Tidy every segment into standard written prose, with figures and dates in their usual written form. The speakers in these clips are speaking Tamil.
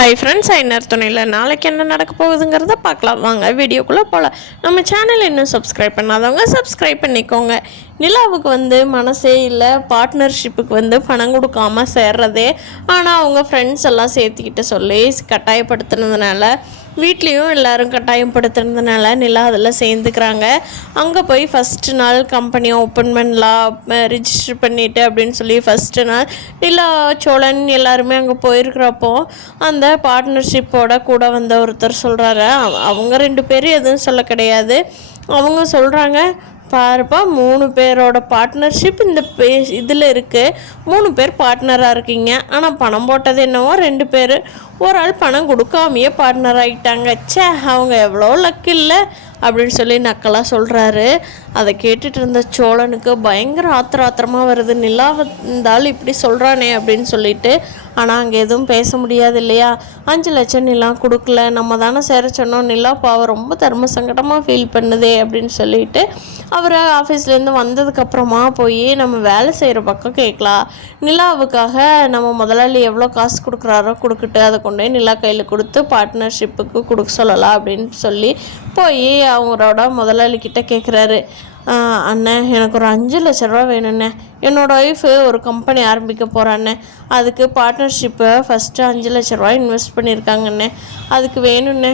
ஹாய் ஃப்ரெண்ட்ஸ், ஐநர் துணையில் நாளைக்கு என்ன நடக்க போகுதுங்கிறத பார்க்கலாம். வாங்க வீடியோக்குள்ளே போகலாம். நம்ம சேனல் இன்னும் சப்ஸ்கிரைப் பண்ணாதவங்க சப்ஸ்கிரைப் பண்ணிக்கோங்க. நிலாவுக்கு மனசே இல்லை பார்ட்னர்ஷிப்புக்கு பணம் கொடுக்காம சேர்றதே. ஆனால் அவங்க ஃப்ரெண்ட்ஸ் எல்லாம் சேர்த்துக்கிட்டு சொல்லி கட்டாயப்படுத்துனதுனால வீட்லேயும் எல்லோரும் கட்டாயப்படுத்துனதுனால நிலா அதில் சேர்ந்துக்கிறாங்க. அங்கே போய் ஃபஸ்ட்டு நாள் கம்பெனியை ஓப்பன் பண்ணலாம், ரிஜிஸ்டர் பண்ணிவிட்டு அப்படின்னு சொல்லி ஃபஸ்ட்டு நாள் நிலா சோழன் எல்லாருமே அங்கே போயிருக்கிறப்போ அந்த பார்ட்னர்ஷிப்போட கூட வந்த ஒருத்தர் சொல்கிறாரு. அவங்க 2 பேரும் எதுவும் சொல்ல கிடையாது. அவங்க சொல்கிறாங்க, பாருப்பா 3 பேரோட பார்ட்னர்ஷிப் இந்த இதில் இருக்குது. 3 பேர் பார்ட்னராக இருக்கீங்க. ஆனால் பணம் போட்டது என்னவோ 2 பேர். ஒரு ஆள் பணம் கொடுக்காமையே பார்ட்னர் ஆகிட்டாங்க. சே, அவங்க எவ்வளோ லக்கு இல்லை அப்படின்னு சொல்லி நக்கலாக சொல்கிறாரு. அதை கேட்டுட்டு இருந்த சோழனுக்கு பயங்கர ஆத்திரமாக வருது. நிலா இருந்தாலும் இப்படி சொல்கிறானே அப்படின்னு சொல்லிட்டு. ஆனால் அங்கே எதுவும் பேச முடியாது இல்லையா. 5 லட்சம் நிலா கொடுக்கல, நம்ம தானே சேர சொன்னோம். நிலா பாவம் ரொம்ப தர்ம சங்கடமாக ஃபீல் பண்ணுதே அப்படின்னு சொல்லிட்டு அவர் ஆஃபீஸ்லேருந்து வந்ததுக்கப்புறமா போய் நம்ம வேலை செய்கிற பக்கம் கேட்கலாம். நிலாவுக்காக நம்ம முதலாளி எவ்வளோ காசு கொடுக்குறாரோ கொடுத்துட்டு அதை கொண்டு போய் நிலா கையில் கொடுத்து பார்ட்னர்ஷிப்புக்கு கொடுக்க சொல்லலாம் அப்படின்னு சொல்லி போய் அவங்களோட முதலாளிக்கிட்ட கேட்குறாரு. அண்ணன், எனக்கு ஒரு 5 லட்ச ரூபா வேணுண்ணே. என்னோடய ஒய்ஃபு ஒரு கம்பெனி ஆரம்பிக்க போகிறாண்ணே. அதுக்கு பார்ட்னர்ஷிப்பை ஃபஸ்ட்டு 5 லட்ச ரூபா இன்வெஸ்ட் பண்ணியிருக்காங்கண்ணே. அதுக்கு வேணுண்ணே,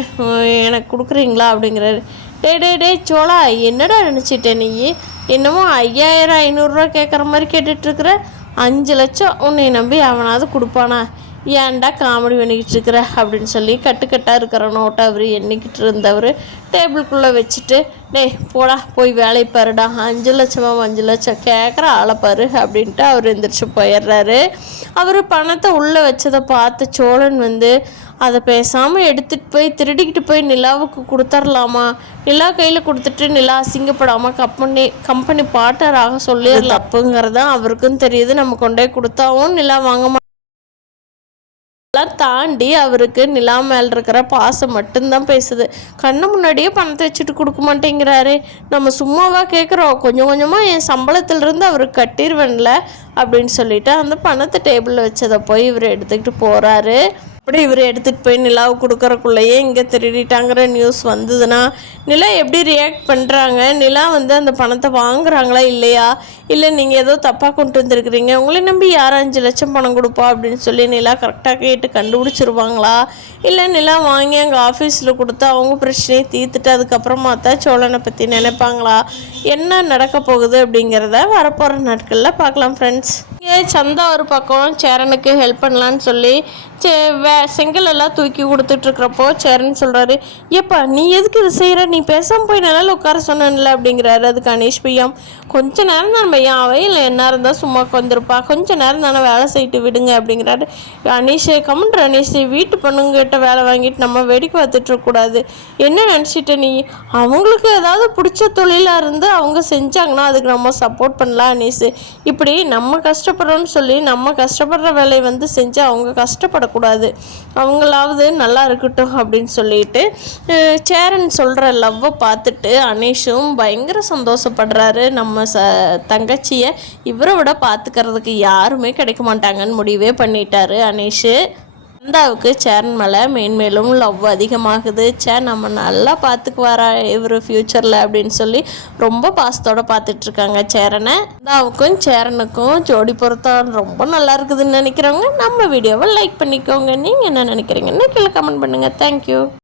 எனக்கு கொடுக்குறீங்களா அப்படிங்கிறாரு. டே சோழா, என்னடா நினச்சிட்டேன் நீ? என்னமோ 5000 500 கேட்குற மாதிரி கேட்டுட்ருக்குற. 5 லட்சம் உன்னை நம்பி அவனாவது கொடுப்பானா? ஏன்டா காமெடி பண்ணிக்கிட்டு இருக்கிற அப்படின்னு சொல்லி கட்டுக்கட்டாக இருக்கிற நோட்டை அவர் எண்ணிக்கிட்டு இருந்தவர் டேபிளுக்குள்ளே வச்சுட்டு, போடா போய் வேலையை பாருடா, 5 லட்சம் கேட்குற ஆளை பாரு அப்படின்ட்டு அவர் எந்திரிச்சு போயிடுறாரு. அவர் பணத்தை உள்ளே வச்சதை பார்த்து சோழன் அதை பேசாமல் எடுத்துகிட்டு போய் திருடிக்கிட்டு போய் நிலாவுக்கு கொடுத்துர்லாமா, நிலா கையில் கொடுத்துட்டு நிலா அசிங்கப்படாமல் கம்பெனி பார்ட்னராக சொல்லி தப்புங்கிறதான் அவருக்கும் தெரியுது. நம்ம கொண்டே கொடுத்தாவும் நிலா வாங்க தாண்டி அவருக்கு நிலா மேல் இருக்கிற பாசம் மட்டும்தான் பேசுது. கண்ணு முன்னாடியே பணத்தை வச்சுட்டு கொடுக்க மாட்டேங்கிறாரு. நம்ம சும்மாவா கேட்குறோம், கொஞ்சம் கொஞ்சமாக என் சம்பளத்திலிருந்து அவருக்கு கட்டிடுவேன்ல அப்படின்னு சொல்லிட்டு அந்த பணத்தை டேபிளில் வச்சதை போய் இவர் எடுத்துக்கிட்டு போகிறாரு. அப்படி இவர் எடுத்துகிட்டு போய் நிலாவை கொடுக்குறக்குள்ளேயே இங்கே திருடிட்டாங்கிற நியூஸ் வந்ததுன்னா நிலா எப்படி ரியாக்ட் பண்ணுறாங்க? நிலா அந்த பணத்தை வாங்குறாங்களா இல்லையா? இல்லை நீங்கள் ஏதோ தப்பாக கொண்டு வந்துருக்குறீங்க, உங்களை நம்பி யார் 5 லட்சம் பணம் கொடுப்பா அப்படின்னு சொல்லி நிலா கரெக்டாக கேட்டு கண்டுபிடிச்சிருவாங்களா? இல்லை நிலா வாங்கி அங்கே ஆஃபீஸில் கொடுத்து அவங்க பிரச்சனையை தீர்த்துட்டு அதுக்கப்புறமா தான் சோழனை பற்றி நினைப்பாங்களா? என்ன நடக்க போகுது அப்படிங்கிறத வரப்போகிற நாட்களில் பார்க்கலாம் ஃப்ரெண்ட்ஸ். இங்கே சந்தா ஒரு பக்கம் சேரனுக்கு ஹெல்ப் பண்ணலான்னு சொல்லி செங்கல் எல்லாம் தூக்கி கொடுத்துட்ருக்கிறப்போ சேரன் சொல்கிறாரு, ஏப்பா நீ எதுக்கு இது செய்கிற? நீ பேசாமல் போய் நல்லா உட்கார சொன்னல அப்படிங்கிறாரு. அதுக்கு அனீஷ் பையன், கொஞ்ச நேரம் தான் பையன் அவையில் என்ன இருந்தால் சும்மா உட்காந்துருப்பா, கொஞ்ச நேரம் தானே வேலை செய்யிட்டு விடுங்க அப்படிங்கிறாரு. அனீஷ் கமெண்ட், அனீஷ் வீட்டு பொண்ணுங்கிட்ட வேலை வாங்கிட்டு நம்ம வேடிக்கை பார்த்துட்ருக்கூடாது. என்ன நினச்சிட்ட நீ? அவங்களுக்கு ஏதாவது பிடிச்ச தொழிலாக இருந்து அவங்க செஞ்சாங்கன்னா அதுக்கு நம்ம சப்போர்ட் பண்ணலாம் அனீஷ். இப்படி நம்ம கஷ்டப்படுறோன்னு சொல்லி நம்ம கஷ்டப்படுற வேலையை செஞ்சு அவங்க கஷ்டப்படக்கூடாது, அவங்களாவது நல்லா இருக்கட்டும் அப்படின்னு சொல்லிட்டு சேரன் சொல்கிற லவ்வை பார்த்துட்டு அனீஷும் பயங்கர சந்தோஷப்படுறாரு. நம்ம தங்கச்சியை இவரை விட பார்த்துக்கிறதுக்கு யாருமே கிடைக்க மாட்டாங்கன்னு முடிவே பண்ணிட்டாரு அனீஷு. சந்தாவுக்கு சேரன் மேலே மேன்மேலும் லவ் அதிகமாகுது. நம்ம நல்லா பார்த்துக்குவாரா இவர் ஃப்யூச்சரில் அப்படின்னு சொல்லி ரொம்ப பாசத்தோடு பார்த்துட்ருக்காங்க சேரனை. சந்தாவுக்கும் சேரனுக்கும் ஜோடி பொருத்தம் ரொம்ப நல்லா இருக்குதுன்னு நினைக்கிறவங்க நம்ம வீடியோவை லைக் பண்ணிக்கோங்க. நீங்கள் என்ன நினைக்கிறீங்கன்னு கீழே கமெண்ட் பண்ணுங்கள். தேங்க்யூ.